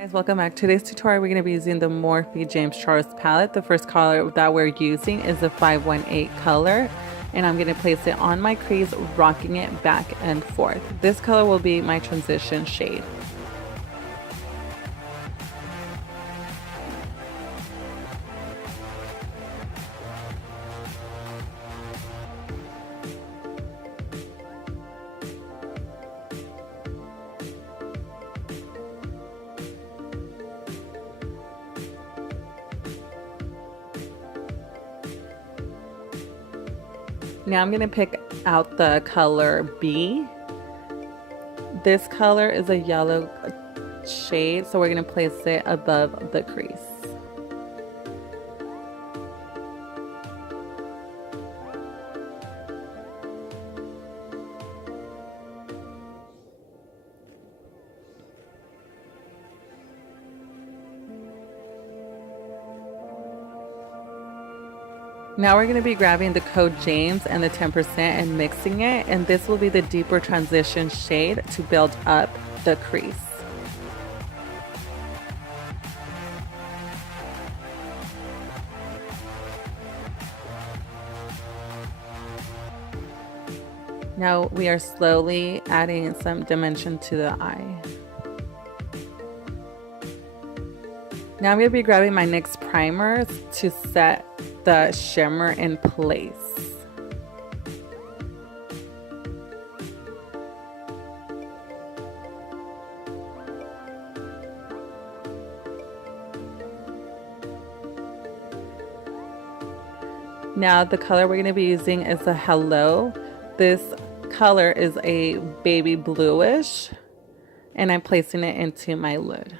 Guys, welcome back. Today's tutorial, we're going to be using the Morphe James Charles palette. The first color that we're using is the 518 color, and I'm going to place it on my crease, rocking it back and forth. This color will be my transition shade. Now I'm going to pick out the color B. This color is a yellow shade, so we're going to place it above the crease. Now we're going to be grabbing the code James and the 10% and mixing it, and this will be the deeper transition shade to build up the crease. Now we are slowly adding some dimension to the eye. Now I'm going to be grabbing my NYX primers to set the shimmer in place. Now the color we're going to be using is the Hello. This color is a baby bluish, and I'm placing it into my lid.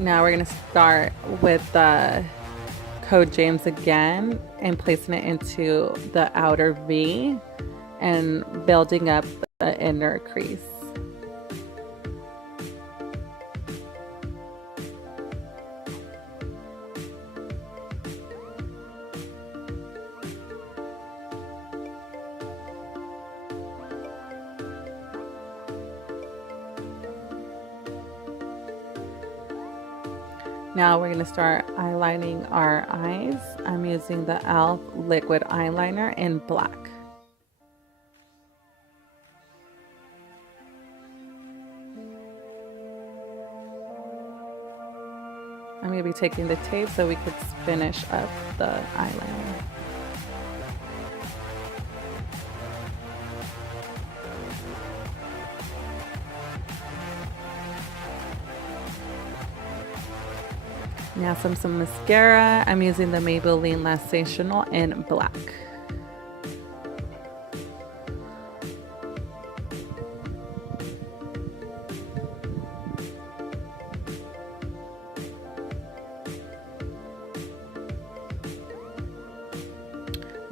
Now we're going to start with the code James again and placing it into the outer V and building up the inner crease. Now we're going to start eyelining our eyes. I'm using the e.l.f. liquid eyeliner in black. I'm going to be taking the tape so we could finish up the eyeliner. Now some mascara. I'm using the Maybelline Sensational in black.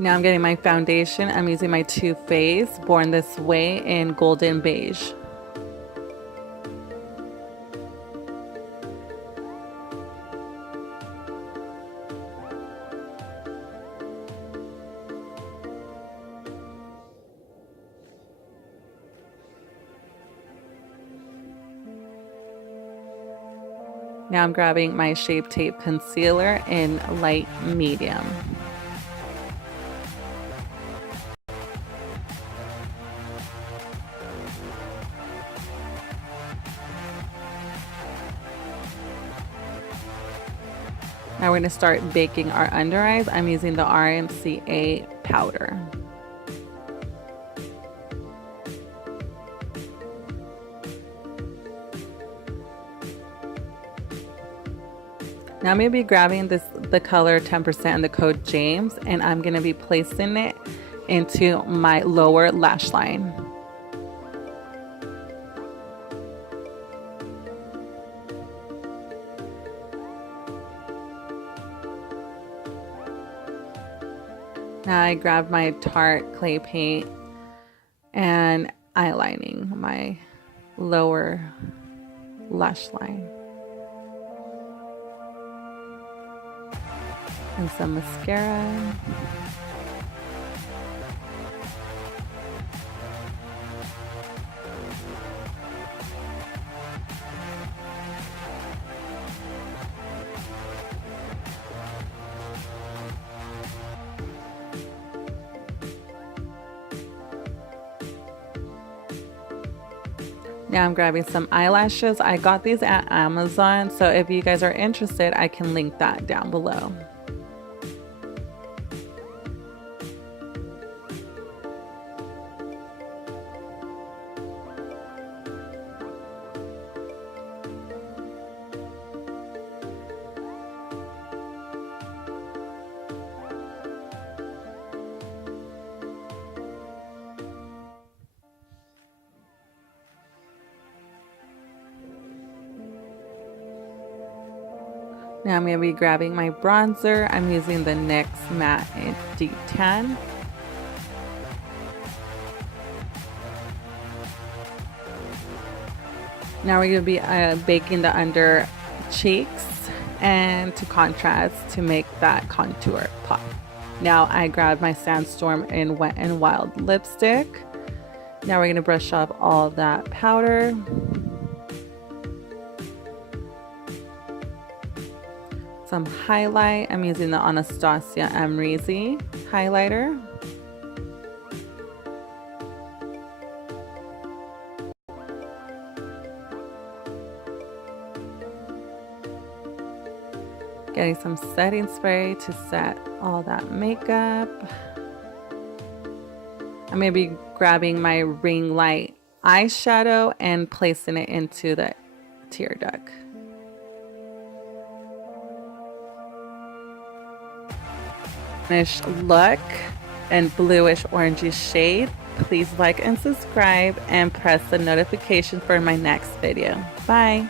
Now I'm getting my foundation. I'm using my Too Faced Born This Way in golden beige. Now I'm grabbing my Shape Tape Concealer in light medium. Now we're going to start baking our under eyes. I'm using the RMCA powder. Now I'm going to be grabbing the color 10% and the code James, and I'm going to be placing it into my lower lash line. Now I grabbed my Tarte clay paint and eyelining my lower lash line. And some mascara. Now I'm grabbing some eyelashes. I got these at Amazon, so if you guys are interested, I can link that down below. Now I'm going to be grabbing my bronzer. I'm using the NYX Matte Deep Tan. Now we're going to be baking the under cheeks and to contrast to make that contour pop. Now I grabbed my Sandstorm in Wet n Wild lipstick. Now we're going to brush off all that powder. Some highlight. I'm using the Anastasia Amrezy highlighter. Getting some setting spray to set all that makeup. I'm going to be grabbing my ring light eyeshadow and placing it into the tear duct. Finished look and bluish orangey shade. Please like and subscribe and press the notification for my next video. Bye.